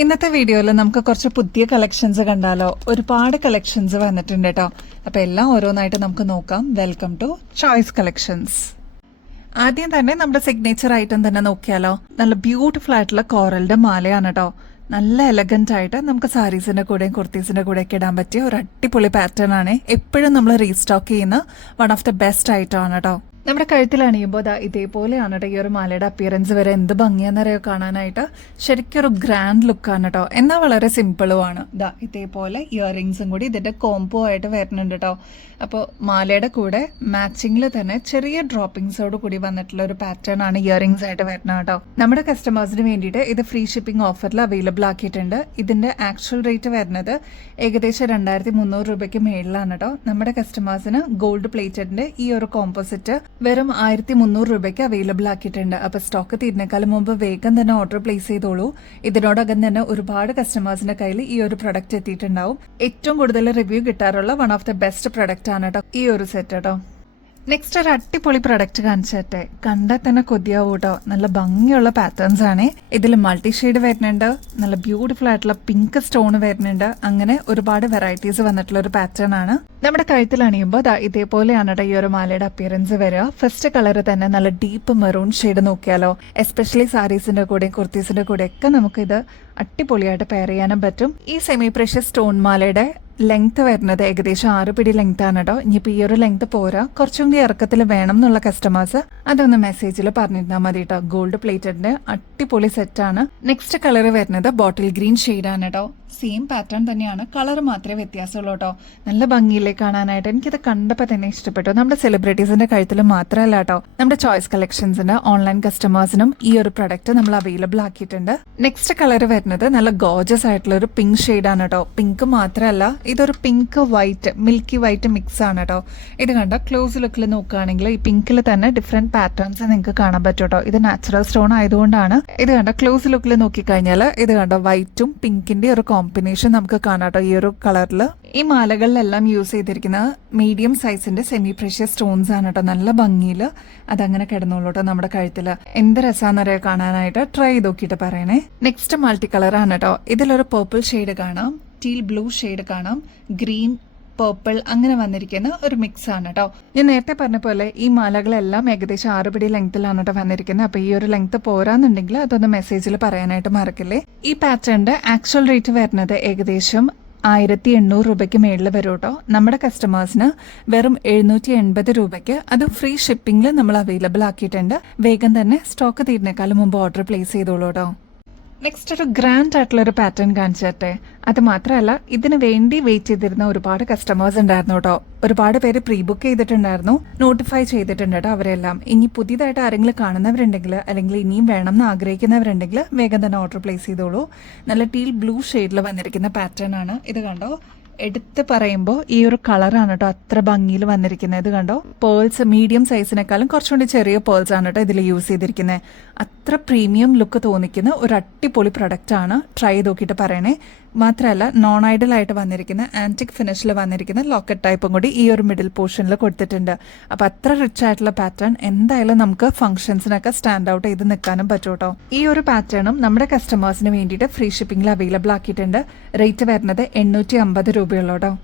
ഇന്നത്തെ വീഡിയോയിൽ നമുക്ക് കുറച്ച് പുതിയ കളക്ഷൻസ് കണ്ടാലോ. ഒരുപാട് കളക്ഷൻസ് വന്നിട്ടുണ്ട് കേട്ടോ. അപ്പൊ എല്ലാം ഓരോന്നായിട്ട് നമുക്ക് നോക്കാം. Welcome to Choice Collections. ആദ്യം തന്നെ നമ്മുടെ സിഗ്നേച്ചർ ഐറ്റം തന്നെ നോക്കിയാലോ. നല്ല ബ്യൂട്ടിഫുൾ ആയിട്ടുള്ള കോറലിന്റെ മാലയാണ് കേട്ടോ. നല്ല എലഗന്റ് ആയിട്ട് നമുക്ക് സാരീസിന്റെ കൂടെയും കുർത്തീസിന്റെ കൂടെയൊക്കെ ഇടാൻ പറ്റിയ ഒരു അടിപൊളി പാറ്റേൺ ആണ്. എപ്പോഴും നമ്മൾ റീസ്റ്റോക്ക് ചെയ്യുന്ന one of the best item ആണ് കേട്ടോ. നമ്മുടെ കഴുത്തിൽ അണിയുമ്പോൾ ഇതേപോലെയാണ് കേട്ടോ. ഈ ഒരു മാലയുടെ അപ്പിയറൻസ് വരെ എന്ത് ഭംഗിയാന്നറിയോ കാണാനായിട്ട്. ശരിക്കും ഒരു ഗ്രാൻഡ് ലുക്കാണ് കേട്ടോ. എന്നാൽ വളരെ സിമ്പിളും ആണ്. ഇതേപോലെ ഇയറിങ്സും കൂടി ഇതിന്റെ കോംബോ ആയിട്ട് വരുന്നുണ്ട് കേട്ടോ. അപ്പോൾ മാലയുടെ കൂടെ മാച്ചിങ്ങിൽ തന്നെ ചെറിയ ഡ്രോപ്പിംഗ്സോട് കൂടി വന്നിട്ടുള്ള ഒരു പാറ്റേൺ ആണ് ഇയറിങ്സ് ആയിട്ട് വരുന്നത് കേട്ടോ. നമ്മുടെ കസ്റ്റമേഴ്സിന് വേണ്ടിയിട്ട് ഇത് ഫ്രീ ഷിപ്പിംഗ് ഓഫറിൽ അവൈലബിൾ ആക്കിയിട്ടുണ്ട്. ഇതിന്റെ ആക്ച്വൽ റേറ്റ് വരുന്നത് ഏകദേശം 2300 രൂപയ്ക്ക് മേളിലാണ് കേട്ടോ. നമ്മുടെ കസ്റ്റമേഴ്സിന് ഗോൾഡ് പ്ലേറ്റഡിന്റെ ഈ ഒരു കോമ്പോസിറ്റ് വെറും 1300 രൂപയ്ക്ക് അവൈലബിൾ ആക്കിയിട്ടുണ്ട്. അപ്പൊ സ്റ്റോക്ക് തീരുന്നേക്കാളും മുമ്പ് വേഗം തന്നെ ഓർഡർ പ്ലേസ് ചെയ്തോളൂ. ഇതിനോടകം തന്നെ ഒരുപാട് കസ്റ്റമേഴ്സിന്റെ കയ്യിൽ ഈ ഒരു പ്രൊഡക്റ്റ് എത്തിയിട്ടുണ്ടാവും. ഏറ്റവും കൂടുതൽ റിവ്യൂ കിട്ടാറുള്ള one of the best product ആണ് കേട്ടോ ഈ ഒരു സെറ്റ് കേട്ടോ. നെക്സ്റ്റ് ഒരു അടിപൊളി പ്രൊഡക്റ്റ് കാണിച്ചിട്ടെ. കണ്ടാൽ തന്നെ കൊതിയാവും കേട്ടോ. നല്ല ഭംഗിയുള്ള പാറ്റേൺസ് ആണ്. ഇതിൽ മൾട്ടി ഷെയ്ഡ് വരുന്നുണ്ട്. നല്ല ബ്യൂട്ടിഫുൾ ആയിട്ടുള്ള പിങ്ക് സ്റ്റോൺ വരുന്നുണ്ട്. അങ്ങനെ ഒരുപാട് വെറൈറ്റീസ് വന്നിട്ടുള്ള ഒരു പാറ്റേൺ ആണ്. നമ്മുടെ കഴുത്തിൽ അണിയുമ്പോൾ ഇതേപോലെയാണ് കേട്ടോ ഈ ഒരു മാലയുടെ അപ്പിയറൻസ് വരിക. ഫസ്റ്റ് കളർ തന്നെ നല്ല ഡീപ്പ് മെറൂൺ ഷെയ്ഡ് നോക്കിയാലോ. എസ്പെഷ്യലി സാരീസിന്റെ കൂടെയും കുർത്തീസിന്റെ കൂടെയൊക്കെ നമുക്ക് ഇത് അടിപൊളിയായിട്ട് പെയർ ചെയ്യാനും പറ്റും. ഈ സെമി പ്രഷ്യസ് സ്റ്റോൺ മാലയുടെ ലെങ്ത് വരുന്നത് ഏകദേശം 6 പിടി ലെങ്ത് ആണ് കേട്ടോ. ഇനിയിപ്പോൾ ഈ ഒരു ലെങ്ത് പോരാ, കുറച്ചും കൂടി ഇറക്കത്തിൽ വേണം എന്നുള്ള കസ്റ്റമേഴ്സ് അതൊന്ന് മെസ്സേജിൽ പറഞ്ഞിരുന്നാൽ മതി കേട്ടോ. ഗോൾഡ് പ്ലേറ്റഡിന്റെ അടിപൊളി സെറ്റ് ആണ്. നെക്സ്റ്റ് കളർ വരുന്നത് ബോട്ടിൽ ഗ്രീൻ ഷെയ്ഡ് ആണ് കേട്ടോ. സെയിം പാറ്റേൺ തന്നെയാണ്, കളർ മാത്രമേ വ്യത്യാസമുള്ളൂ കേട്ടോ. നല്ല ഭംഗിയിലേ കാണാനായിട്ട്. എനിക്കിത് കണ്ടപ്പോൾ തന്നെ ഇഷ്ടപ്പെട്ടു. നമ്മുടെ സെലിബ്രിറ്റീസിന്റെ കഴുത്തിൽ മാത്രമല്ല കേട്ടോ, നമ്മുടെ ചോയ്സ് കളക്ഷൻസിന്റെ ഓൺലൈൻ കസ്റ്റമേഴ്സിനും ഈ ഒരു പ്രൊഡക്റ്റ് നമ്മൾ അവൈലബിൾ ആക്കിയിട്ടുണ്ട്. നെക്സ്റ്റ് കളർ വരുന്നത് നല്ല ഗോർജസ് ആയിട്ടുള്ള ഒരു പിങ്ക് ഷെയ്ഡ് ആണ് കേട്ടോ. പിങ്ക് മാത്രമല്ല, ഇതൊരു pink white milky white mix ആണ് കേട്ടോ. ഇത് കണ്ട ക്ലോസ് ലുക്കിൽ നോക്കുകയാണെങ്കിൽ ഈ പിങ്കിൽ തന്നെ ഡിഫറെന്റ് പാറ്റേൺസ് നിങ്ങൾക്ക് കാണാൻ പറ്റും കേട്ടോ. ഇത് നാച്ചുറൽ സ്റ്റോൺ ആയതുകൊണ്ടാണ്. ഇത് കണ്ട ക്ലോസ് ലുക്കിൽ നോക്കിക്കഴിഞ്ഞാൽ ഇത് കണ്ട വൈറ്റും പിങ്കിന്റെ ഒരു കോമ്പിനേഷൻ നമുക്ക് കാണാം കേട്ടോ ഈ ഒരു കളറിൽ. ഈ മാലകളിലെല്ലാം യൂസ് ചെയ്തിരിക്കുന്ന മീഡിയം സൈസിന്റെ സെമി പ്രഷ്യസ് സ്റ്റോൺസ് ആണ് കേട്ടോ. നല്ല ഭംഗിയിൽ അതങ്ങനെ കിടന്നോളൂ കേട്ടോ നമ്മുടെ കഴുത്തില്. എന്ത് രസാന്നറിയോ കാണാനായിട്ട്. ട്രൈ ചെയ്ത് നോക്കിയിട്ട് പറയണേ. നെക്സ്റ്റ് മൾട്ടി കളർ ആണ് കേട്ടോ. ഇതിലൊരു പേർപ്പിൾ ഷെയ്ഡ് കാണാം, ടീൽ ബ്ലൂ ഷെയ്ഡ് കാണാം, ഗ്രീൻ പേർപ്പിൾ അങ്ങനെ വന്നിരിക്കുന്ന ഒരു മിക്സ് ആണ് കേട്ടോ. ഞാൻ നേരത്തെ പറഞ്ഞ പോലെ ഈ മാലകളെല്ലാം ഏകദേശം 6 പിടി ലെങ്ത്തിലാണ് കേട്ടോ വന്നിരിക്കുന്നത്. അപ്പൊ ഈ ഒരു ലെങ്ത് പോരാന്നുണ്ടെങ്കിൽ അതൊന്ന് മെസ്സേജിൽ പറയാനായിട്ട് മറക്കില്ലേ. ഈ പാറ്റേണിന്റെ ആക്ച്വൽ റേറ്റ് വരുന്നത് ഏകദേശം 1800 രൂപയ്ക്ക് മേളിൽ വരും കേട്ടോ. നമ്മുടെ കസ്റ്റമേഴ്സിന് വെറും 780 രൂപയ്ക്ക് അത് ഫ്രീ ഷിപ്പിംഗിൽ നമ്മൾ അവൈലബിൾ ആക്കിയിട്ടുണ്ട്. വേഗം തന്നെ സ്റ്റോക്ക് തീരുന്നേക്കാളും മുമ്പ് ഓർഡർ പ്ലേസ് ചെയ്തോളൂ കേട്ടോ. നെക്സ്റ്റ് ഒരു ഗ്രാൻഡ് ആയിട്ടുള്ള ഒരു പാറ്റേൺ കാണിച്ചിട്ടെ. അത് മാത്രമല്ല, ഇതിന് വേണ്ടി വെയിറ്റ് ചെയ്തിരുന്ന ഒരുപാട് കസ്റ്റമേഴ്സ് ഉണ്ടായിരുന്നു കേട്ടോ. ഒരുപാട് പേര് പ്രീ ബുക്ക് ചെയ്തിട്ടുണ്ടായിരുന്നു, നോട്ടിഫൈ ചെയ്തിട്ടുണ്ട് കേട്ടോ അവരെല്ലാം. ഇനി പുതിയതായിട്ട് ആരെങ്കിലും കാണുന്നവരുണ്ടെങ്കിൽ അല്ലെങ്കിൽ ഇനിയും വേണം എന്ന് ആഗ്രഹിക്കുന്നവരുണ്ടെങ്കിൽ വേഗം തന്നെ ഓർഡർ പ്ലേസ് ചെയ്തോളൂ. നല്ല ടീൽ ബ്ലൂ ഷെയ്ഡിൽ വന്നിരിക്കുന്ന പാറ്റേൺ ആണ്. ഇത് കണ്ടോ, എടുത്ത് പറയുമ്പോൾ ഈ ഒരു കളറാണ് കേട്ടോ അത്ര ഭംഗിയിൽ വന്നിരിക്കുന്നത്. ഇത് കണ്ടോ, പേൾസ് മീഡിയം സൈസിനേക്കാളും കുറച്ചുകൂടി ചെറിയ പേൾസ് ആണ് കേട്ടോ ഇതിൽ യൂസ് ചെയ്തിരിക്കുന്നത്. അത്ര പ്രീമിയം ലുക്ക് തോന്നിക്കുന്ന ഒരു അടിപൊളി പ്രൊഡക്റ്റ് ആണ്. ട്രൈ ചെയ്ത് നോക്കിയിട്ട് പറയണേ. മാത്രമല്ല, നോൺ ഐഡൽ ആയിട്ട് വന്നിരിക്കുന്ന ആന്റിക് ഫിനിഷിൽ വന്നിരിക്കുന്ന ലോക്കറ്റ് ടൈപ്പും കൂടി ഈ ഒരു മിഡിൽ പോർഷനിൽ കൊടുത്തിട്ടുണ്ട്. അപ്പൊ അത്ര റിച്ച് ആയിട്ടുള്ള പാറ്റേൺ എന്തായാലും നമുക്ക് ഫംഗ്ഷൻസിനൊക്കെ സ്റ്റാൻഡ് ഔട്ട് ചെയ്ത് നിൽക്കാനും പറ്റും കേട്ടോ. ഈ ഒരു പാറ്റേണും നമ്മുടെ കസ്റ്റമേഴ്സിന് വേണ്ടിയിട്ട് ഫ്രീ ഷിപ്പിംഗിൽ അവൈലബിൾ ആക്കിയിട്ടുണ്ട്. റേറ്റ് വരുന്നത് 850 രൂപയുള്ളൂ കേട്ടോ.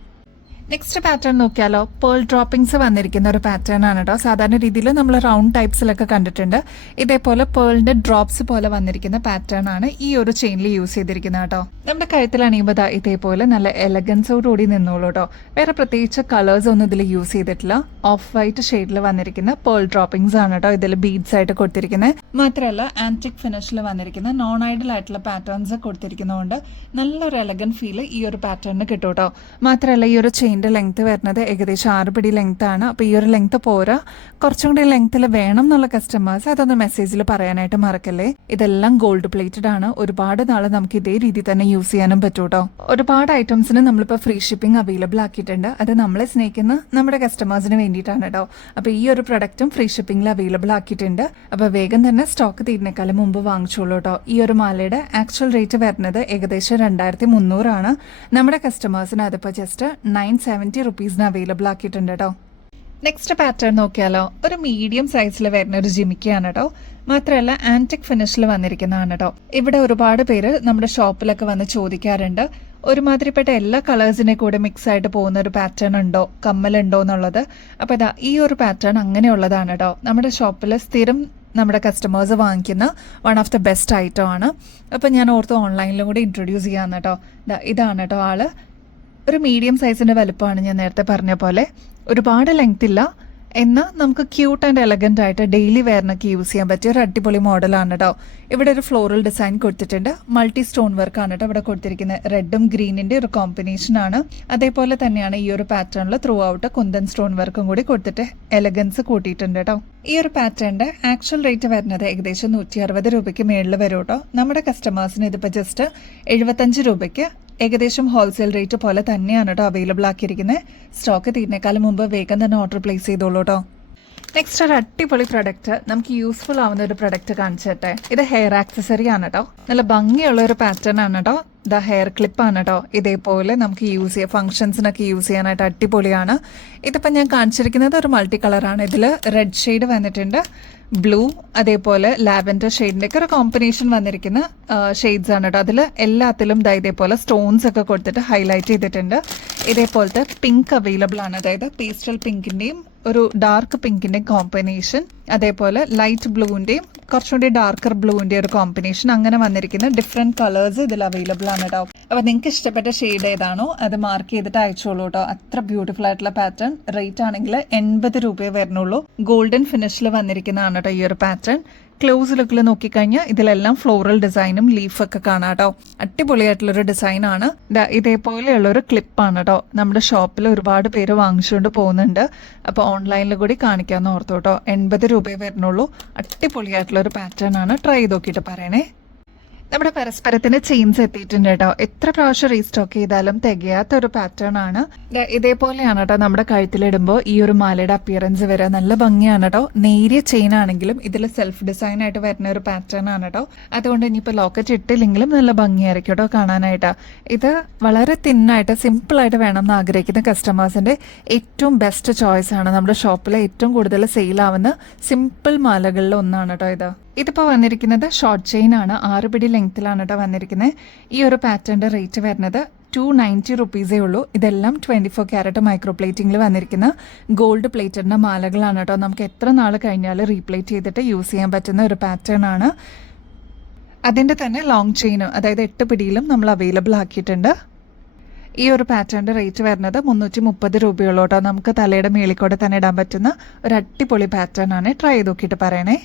നെക്സ്റ്റ് പാറ്റേൺ നോക്കിയാലോ. പേൾ ഡ്രോപ്പിംഗ്സ് വന്നിരിക്കുന്ന ഒരു പാറ്റേൺ ആണ് കേട്ടോ. സാധാരണ രീതിയിൽ നമ്മൾ റൗണ്ട് ടൈപ്സിലൊക്കെ കണ്ടിട്ടുണ്ട്. ഇതേപോലെ പേളിന്റെ ഡ്രോപ്സ് പോലെ വന്നിരിക്കുന്ന പാറ്റേൺ ആണ് ഈ ഒരു ചെയിനിൽ യൂസ് ചെയ്തിരിക്കുന്നത് കേട്ടോ. നമ്മുടെ കഴുത്തിൽ അണിയുമ്പോൾ ഇതേപോലെ നല്ല എലഗൻസോടുകൂടി നിന്നോളൂ കേട്ടോ. വേറെ പ്രത്യേകിച്ച് കളേഴ്സ് ഒന്നും ഇതിൽ യൂസ് ചെയ്തിട്ടില്ല. ഓഫ് വൈറ്റ് ഷെയ്ഡിൽ വന്നിരിക്കുന്ന പേൾ ഡ്രോപ്പിംഗ്സ് ആണ് കേട്ടോ ഇതിൽ ബീഡ്സ് ആയിട്ട് കൊടുത്തിരിക്കുന്നത്. മാത്രമല്ല, ആന്റിക് ഫിനിഷിൽ വന്നിരിക്കുന്ന നോൺ ഐഡൽ ആയിട്ടുള്ള പാറ്റേൺസ് കൊടുത്തിരിക്കുന്നതുകൊണ്ട് നല്ലൊരു എലഗന്റ് ഫീൽ ഈ ഒരു പാറ്റേണിന് കിട്ടും കേട്ടോ. മാത്രമല്ല, ഈ ഒരു ചെയിൻ്റെ ലെങ്ത് വരുന്നത് ഏകദേശം 6 പിടി ലെങ്ത് ആണ്. അപ്പോൾ ഈ ഒരു ലെങ്ത് പോരാ, കുറച്ചും കൂടി ലെങ്ത്തിൽ വേണം എന്നുള്ള കസ്റ്റമേഴ്സ് അതൊന്ന് മെസ്സേജിൽ പറയാനായിട്ട് മറക്കല്ലേ. ഇതെല്ലാം ഗോൾഡ് പ്ലേറ്റഡ് ആണ്. ഒരുപാട് നാളെ നമുക്ക് ഇതേ രീതി തന്നെ യൂസ് ചെയ്യാനും പറ്റും കേട്ടോ. ഒരുപാട് ഐറ്റംസിന് നമ്മളിപ്പോൾ ഫ്രീ ഷിപ്പിംഗ് അവൈലബിൾ ആക്കിയിട്ടുണ്ട്. അത് നമ്മളെ സ്നേഹിക്കുന്ന നമ്മുടെ കസ്റ്റമേഴ്സിന് വേണ്ടിയിട്ടാണ് കേട്ടോ. അപ്പോൾ ഈ ഒരു പ്രൊഡക്റ്റും ഫ്രീ ഷിപ്പിംഗിൽ അവൈലബിൾ ആക്കിയിട്ടുണ്ട്. അപ്പോൾ വേഗം തന്നെ സ്റ്റോക്ക് തീരുന്നേക്കാളും മുമ്പ് വാങ്ങിച്ചോളൂ കേട്ടോ. ഈ ഒരു മാലയുടെ ആക്ച്വൽ റേറ്റ് വരുന്നത് ഏകദേശം 2300 ആണ്. നമ്മുടെ കസ്റ്റമേഴ്സിന് അതിപ്പോൾ ജസ്റ്റ് 970 റുപ്പീസിന് അവൈലബിൾ ആക്കിയിട്ടുണ്ട് കേട്ടോ. നെക്സ്റ്റ് പാറ്റേൺ നോക്കിയാലോ, ഒരു മീഡിയം സൈസിൽ വരുന്ന ഒരു ജിമിക്കാണ് കേട്ടോ. മാത്രമല്ല ആന്റിക് ഫിനിഷിൽ വന്നിരിക്കുന്നതാണ് കേട്ടോ. ഇവിടെ ഒരുപാട് പേര് നമ്മുടെ ഷോപ്പിലൊക്കെ വന്ന് ചോദിക്കാറുണ്ട്, ഒരുമാതിരിപ്പെട്ട എല്ലാ കളേഴ്സിനെ കൂടെ മിക്സ് ആയിട്ട് പോകുന്ന ഒരു പാറ്റേൺ ഉണ്ടോ, കമ്മലുണ്ടോ എന്നുള്ളത്. അപ്പോൾ ഇതാ ഈ ഒരു പാറ്റേൺ അങ്ങനെയുള്ളതാണ് കേട്ടോ. നമ്മുടെ ഷോപ്പിൽ സ്ഥിരം നമ്മുടെ കസ്റ്റമേഴ്സ് വാങ്ങിക്കുന്ന one of the best item ആണ്. അപ്പോൾ ഞാൻ ഓർത്ത് ഓൺലൈനിലും കൂടി ഇൻട്രൊഡ്യൂസ് ചെയ്യാമെന്ന് കേട്ടോ. ഇതാണ് കേട്ടോ ആള്. ഒരു മീഡിയം സൈസിൻ്റെ വലുപ്പമാണ് ഞാൻ നേരത്തെ പറഞ്ഞ പോലെ. ഒരുപാട് ലെങ്ത് ഇല്ല, എന്നാൽ നമുക്ക് ക്യൂട്ട് ആൻഡ് എലഗൻ്റ് ആയിട്ട് ഡെയിലി വെയറിനൊക്കെ യൂസ് ചെയ്യാൻ പറ്റിയ ഒരു അടിപൊളി മോഡലാണ് കേട്ടോ. ഇവിടെ ഒരു ഫ്ലോറൽ ഡിസൈൻ കൊടുത്തിട്ടുണ്ട്. മൾട്ടി സ്റ്റോൺ വർക്കാണ് കേട്ടോ ഇവിടെ കൊടുത്തിരിക്കുന്നത്. റെഡും ഗ്രീനിൻ്റെ ഒരു കോമ്പിനേഷൻ ആണ്. അതേപോലെ തന്നെയാണ് ഈ ഒരു പാറ്റേണിൽ ത്രൂ ഔട്ട് കുന്തൻ സ്റ്റോൺ വർക്കും കൂടി കൊടുത്തിട്ട് എലഗൻസ് കൂട്ടിയിട്ടുണ്ട് കേട്ടോ. ഈ ഒരു പാറ്റേണിൻ്റെ ആക്ച്വൽ റേറ്റ് വരുന്നത് ഏകദേശം 160 രൂപയ്ക്ക് മേളിൽ വരും കേട്ടോ. നമ്മുടെ കസ്റ്റമേഴ്സിന് ഇതിപ്പോൾ ജസ്റ്റ് 75 രൂപയ്ക്ക് ഏകദേശം ഹോൾസെയിൽ റേറ്റ് പോലെ തന്നെയാണ് കേട്ടോ അവൈലബിൾ ആക്കിയിരിക്കുന്നത്. സ്റ്റോക്ക് തീരുന്നേക്കാളും മുമ്പ് വേഗം തന്നെ ഓർഡർ പ്ലേസ് ചെയ്തോളൂ കേട്ടോ. നെക്സ്റ്റ് ഒരു അടിപൊളി പ്രൊഡക്റ്റ്, നമുക്ക് യൂസ്ഫുൾ ആവുന്ന ഒരു പ്രൊഡക്റ്റ് കാണിച്ചിട്ടെ. ഇത് ഹെയർ ആക്സസറി ആണ് കേട്ടോ. നല്ല ഭംഗിയുള്ള ഒരു പാറ്റേൺ ആണ് കേട്ടോ. ദ ഹെയർ ക്ലിപ്പാണ് കേട്ടോ. ഇതേപോലെ നമുക്ക് യൂസ് ചെയ്യാം, ഫംഗ്ഷൻസിനൊക്കെ യൂസ് ചെയ്യാനായിട്ട് അടിപൊളിയാണ്. ഇതിപ്പോൾ ഞാൻ കാണിച്ചിരിക്കുന്നത് ഒരു മൾട്ടി കളറാണ്. ഇതിൽ റെഡ് ഷെയ്ഡ് വന്നിട്ടുണ്ട്, ബ്ലൂ, അതേപോലെ ലാവൻഡർ ഷെയ്ഡിൻ്റെ ഒക്കെ ഒരു കോമ്പിനേഷൻ വന്നിരിക്കുന്ന ഷെയ്ഡ്സ് ആണ് കേട്ടോ. അതിൽ എല്ലാത്തിലും ഇതേപോലെ സ്റ്റോൺസ് ഒക്കെ കൊടുത്തിട്ട് ഹൈലൈറ്റ് ചെയ്തിട്ടുണ്ട്. ഇതേപോലത്തെ പിങ്ക് അവൈലബിൾ ആണ്, അതായത് പേസ്റ്റൽ പിങ്കിൻ്റെയും ഒരു ഡാർക്ക് പിങ്കിൻ്റെയും കോമ്പിനേഷൻ, അതേപോലെ ലൈറ്റ് ബ്ലൂവിൻ്റെയും കുറച്ചുകൂടി ഡാർക്കർ ബ്ലൂവിൻ്റെ ഒരു കോമ്പിനേഷൻ, അങ്ങനെ വന്നിരിക്കുന്ന ഡിഫറെൻറ്റ് കളേഴ്സ് ഇതിൽ അവൈലബിൾ ആണ് കേട്ടോ. അപ്പോൾ നിങ്ങൾക്ക് ഇഷ്ടപ്പെട്ട ഷെയ്ഡ് ഏതാണോ അത് മാർക്ക് ചെയ്തിട്ട് അയച്ചോളൂ കേട്ടോ. അത്ര ബ്യൂട്ടിഫുൾ ആയിട്ടുള്ള പാറ്റേൺ. റേറ്റ് ആണെങ്കിൽ 80 രൂപയെ വരുന്നുള്ളൂ. ഗോൾഡൻ ഫിനിഷിൽ വന്നിരിക്കുന്നതാണ് കേട്ടോ ഈ ഒരു പാറ്റേൺ. ക്ലോസ് ലുക്കിൽ നോക്കിക്കഴിഞ്ഞാൽ ഇതിലെല്ലാം ഫ്ലോറൽ ഡിസൈനും ലീഫൊക്കെ കാണാം കേട്ടോ. അടിപൊളിയായിട്ടുള്ളൊരു ഡിസൈനാണ്. ഇതേപോലെയുള്ളൊരു ക്ലിപ്പാണ് കേട്ടോ. നമ്മുടെ ഷോപ്പിൽ ഒരുപാട് പേര് വാങ്ങിച്ചുകൊണ്ട് പോകുന്നുണ്ട്. അപ്പോൾ ഓൺലൈനിൽ കൂടി കാണിക്കാമെന്ന് ഓർത്തു കേട്ടോ. 80 രൂപയെ വരുന്നുള്ളൂ. അടിപൊളിയായിട്ടുള്ളൊരു പാറ്റേൺ ആണ്. ട്രൈ ചെയ്ത് നോക്കിയിട്ട് പറയണേ. നമ്മുടെ പരസ്പരത്തിന്റെ ചെയിൻസ് എത്തിയിട്ടുണ്ട് കേട്ടോ. എത്ര പ്രാവശ്യം റീസ്റ്റോക്ക് ചെയ്താലും തികയാത്ത ഒരു പാറ്റേൺ ആണ്. ഇതേപോലെയാണ് കേട്ടോ നമ്മുടെ കഴുത്തിലിടുമ്പോൾ ഈ ഒരു മാലയുടെ അപ്പിയറൻസ് വരിക. നല്ല ഭംഗിയാണ് കേട്ടോ. നേരിയ ചെയിൻ ആണെങ്കിലും ഇതിൽ സെൽഫ് ഡിസൈൻ ആയിട്ട് വരുന്ന ഒരു പാറ്റേൺ ആണ് കേട്ടോ. അതുകൊണ്ട് ഇനിയിപ്പോൾ ലോക്കറ്റ് ഇട്ടില്ലെങ്കിലും നല്ല ഭംഗിയായിരിക്കും കേട്ടോ കാണാനായിട്ട്. ഇത് വളരെ തിന്നായിട്ട് സിമ്പിളായിട്ട് വേണം എന്ന് ആഗ്രഹിക്കുന്ന കസ്റ്റമേഴ്സിന്റെ ഏറ്റവും ബെസ്റ്റ് ചോയ്സ് ആണ്. നമ്മുടെ ഷോപ്പിലെ ഏറ്റവും കൂടുതൽ സെയിലാവുന്ന സിമ്പിൾ മാലകളിൽ ഒന്നാണ് കേട്ടോ ഇതിപ്പോൾ വന്നിരിക്കുന്നത് ഷോർട്ട് ചെയിൻ ആണ്. 6 പിടി ലെങ്ത്തിലാണ് കേട്ടോ വന്നിരിക്കുന്നത്. ഈ ഒരു പാറ്റേണിൻ്റെ റേറ്റ് വരുന്നത് 290 റുപ്പീസേ ഉള്ളൂ. ഇതെല്ലാം 24 ക്യാരറ്റ് മൈക്രോ പ്ലേറ്റിംഗിൽ വന്നിരിക്കുന്ന ഗോൾഡ് പ്ലേറ്റഡിൻ്റെ മാലകളാണ് കേട്ടോ. നമുക്ക് എത്ര നാൾ കഴിഞ്ഞാൽ റീപ്ലേറ്റ് ചെയ്തിട്ട് യൂസ് ചെയ്യാൻ പറ്റുന്ന ഒരു പാറ്റേൺ ആണ്. അതിൻ്റെ തന്നെ ലോങ് ചെയിനും, അതായത് 8 പിടിയിലും നമ്മൾ അവൈലബിൾ ആക്കിയിട്ടുണ്ട്. ഈ ഒരു പാറ്റേണിൻ്റെ റേറ്റ് വരുന്നത് 330 രൂപയുള്ളൂ കേട്ടോ. നമുക്ക് തലയുടെ മേളിക്കൂടെ തന്നെ ഇടാൻ പറ്റുന്ന ഒരു അടിപൊളി പാറ്റേൺ ആണ്. ട്രൈ ചെയ്ത് നോക്കിയിട്ട് പറയണേ.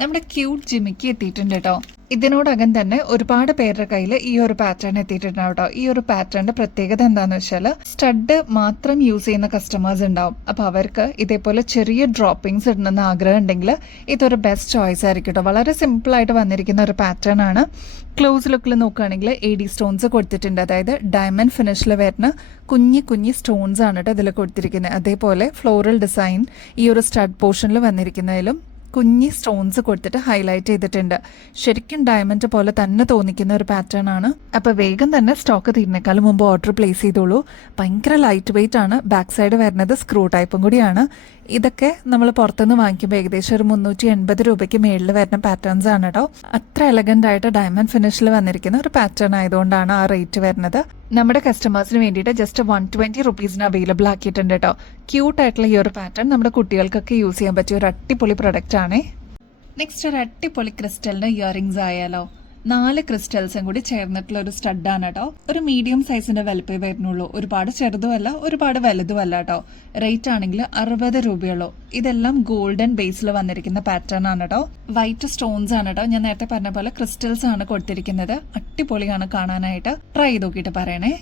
നമ്മുടെ ക്യൂട്ട് ജിമിക്ക് എത്തിയിട്ടുണ്ട് കേട്ടോ. ഇതിനോടകം തന്നെ ഒരുപാട് പേരുടെ കയ്യിൽ ഈ ഒരു പാറ്റേൺ എത്തിയിട്ടുണ്ട് കേട്ടോ. ഈ ഒരു പാറ്റേണിന്റെ പ്രത്യേകത എന്താണെന്ന് വെച്ചാൽ സ്റ്റഡ് മാത്രം യൂസ് ചെയ്യുന്ന കസ്റ്റമേഴ്സ് ഉണ്ടാവും. അപ്പോൾ അവർക്ക് ഇതേപോലെ ചെറിയ ഡ്രോപ്പിംഗ്സ് ഇടണമെന്ന് ആഗ്രഹം ഉണ്ടെങ്കിൽ ഇതൊരു ബെസ്റ്റ് ചോയ്സ് ആയിരിക്കും കേട്ടോ. വളരെ സിമ്പിളായിട്ട് വന്നിരിക്കുന്ന ഒരു പാറ്റേൺ ആണ്. ക്ലോസ് ലുക്കിൽ നോക്കുകയാണെങ്കിൽ AD സ്റ്റോൺസ് കൊടുത്തിട്ടുണ്ട്. അതായത് ഡയമണ്ട് ഫിനിഷിൽ വരുന്ന കുഞ്ഞി സ്റ്റോൺസ് ആണ് കേട്ടോ ഇതിൽ കൊടുത്തിരിക്കുന്നത്. അതേപോലെ ഫ്ലോറൽ ഡിസൈൻ ഈ ഒരു സ്റ്റഡ് പോർഷനിൽ വന്നിരിക്കുന്നതിലും കുഞ്ഞി സ്റ്റോൺസ് കൊടുത്തിട്ട് ഹൈലൈറ്റ് ചെയ്തിട്ടുണ്ട്. ശരിക്കും ഡയമണ്ട് പോലെ തന്നെ തോന്നിക്കുന്ന ഒരു പാറ്റേൺ ആണ്. അപ്പോൾ വേഗം തന്നെ സ്റ്റോക്ക് തീരുന്നേക്കാളും മുമ്പ് ഓർഡർ പ്ലേസ് ചെയ്തോളൂ. ഭയങ്കര ലൈറ്റ് വെയിറ്റ് ആണ്. ബാക്ക് സൈഡ് വരുന്നത് സ്ക്രൂ ടൈപ്പും കൂടിയാണ്. ഇതൊക്കെ നമ്മൾ പുറത്തുനിന്ന് വാങ്ങിക്കുമ്പോൾ ഏകദേശം ഒരു 380 രൂപയ്ക്ക് മേളിൽ വരുന്ന പാറ്റേൺസ് ആണ് കേട്ടോ. അത്ര എലഗൻ്റ് ആയിട്ട് ഡയമണ്ട് ഫിനിഷിൽ വന്നിരിക്കുന്ന ഒരു പാറ്റേൺ ആയതുകൊണ്ടാണ് ആ റേറ്റ് വരുന്നത്. നമ്മുടെ കസ്റ്റമേഴ്സിന് വേണ്ടിയിട്ട് ജസ്റ്റ് 120 റുപ്പീസിന് അവൈലബിൾ ആക്കിയിട്ടുണ്ട് കേട്ടോ. ക്യൂട്ട് ആയിട്ടുള്ള ഈ ഒരു പാറ്റേൺ നമ്മുടെ കുട്ടികൾക്കൊക്കെ യൂസ് ചെയ്യാൻ പറ്റിയ ഒരു അടിപൊളി പ്രൊഡക്റ്റ് ആണേ. നെക്സ്റ്റ് ഒരു അടിപൊളി ക്രിസ്റ്റലിന്റെ ഇയറിംഗ്സ് ആയാലോ. 4 ക്രിസ്റ്റൽസും കൂടി ചേർന്നിട്ടുള്ള ഒരു സ്റ്റഡാണ് കേട്ടോ. ഒരു മീഡിയം സൈസിന്റെ വലുപ്പേ വരുന്നുള്ളൂ. ഒരുപാട് ചെറുതുമല്ല, ഒരുപാട് വലുതുമല്ല കേട്ടോ. റേറ്റ് ആണെങ്കിൽ 60 രൂപയുള്ളൂ. ഇതെല്ലാം ഗോൾഡൻ ബേസിൽ വന്നിരിക്കുന്ന പാറ്റേൺ ആണ് കേട്ടോ. വൈറ്റ് സ്റ്റോൺസ് ആണ് കേട്ടോ. ഞാൻ നേരത്തെ പറഞ്ഞ പോലെ ക്രിസ്റ്റൽസ് ആണ് കൊടുത്തിരിക്കുന്നത്. അടിപൊളിയാണ് കാണാനായിട്ട്. ട്രൈ ചെയ്ത് നോക്കിയിട്ട് പറയണേ.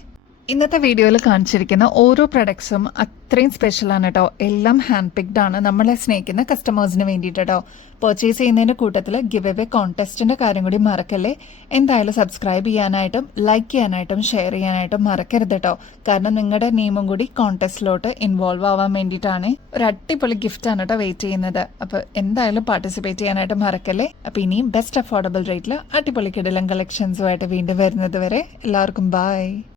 ഇന്നത്തെ വീഡിയോയിൽ കാണിച്ചിരിക്കുന്ന ഓരോ പ്രൊഡക്ട്സും അത്രയും സ്പെഷ്യലാണ് കേട്ടോ. എല്ലാം ഹാൻഡ് പിക്ഡ് ആണ്. നമ്മളെ സ്നേഹിക്കുന്ന കസ്റ്റമേഴ്സിന് വേണ്ടിയിട്ട് കേട്ടോ. പർച്ചേസ് ചെയ്യുന്നതിൻ്റെ കൂട്ടത്തിൽ ഗിവ് അവേ കോൺടെസ്റ്റിൻ്റെ കാര്യം കൂടി മറക്കല്ലേ. എന്തായാലും സബ്സ്ക്രൈബ് ചെയ്യാനായിട്ടും ലൈക്ക് ചെയ്യാനായിട്ടും ഷെയർ ചെയ്യാനായിട്ടും മറക്കരുത് കേട്ടോ. കാരണം നിങ്ങളുടെ നെയിമും കൂടി കോൺടെസ്റ്റിലോട്ട് ഇൻവോൾവ് ആവാൻ വേണ്ടിയിട്ടാണ്. ഒരു അടിപൊളി ഗിഫ്റ്റാണ് കേട്ടോ വെയിറ്റ് ചെയ്യുന്നത്. അപ്പോൾ എന്തായാലും പാർട്ടിസിപ്പേറ്റ് ചെയ്യാനായിട്ട് മറക്കല്ലേ. അപ്പോൾ ഇനിയും ബെസ്റ്റ് അഫോർഡബിൾ റേറ്റിൽ അടിപൊളി കിടിലം കളക്ഷൻസുമായിട്ട് വീണ്ടും വരുന്നത് വരെ എല്ലാവർക്കും ബൈ.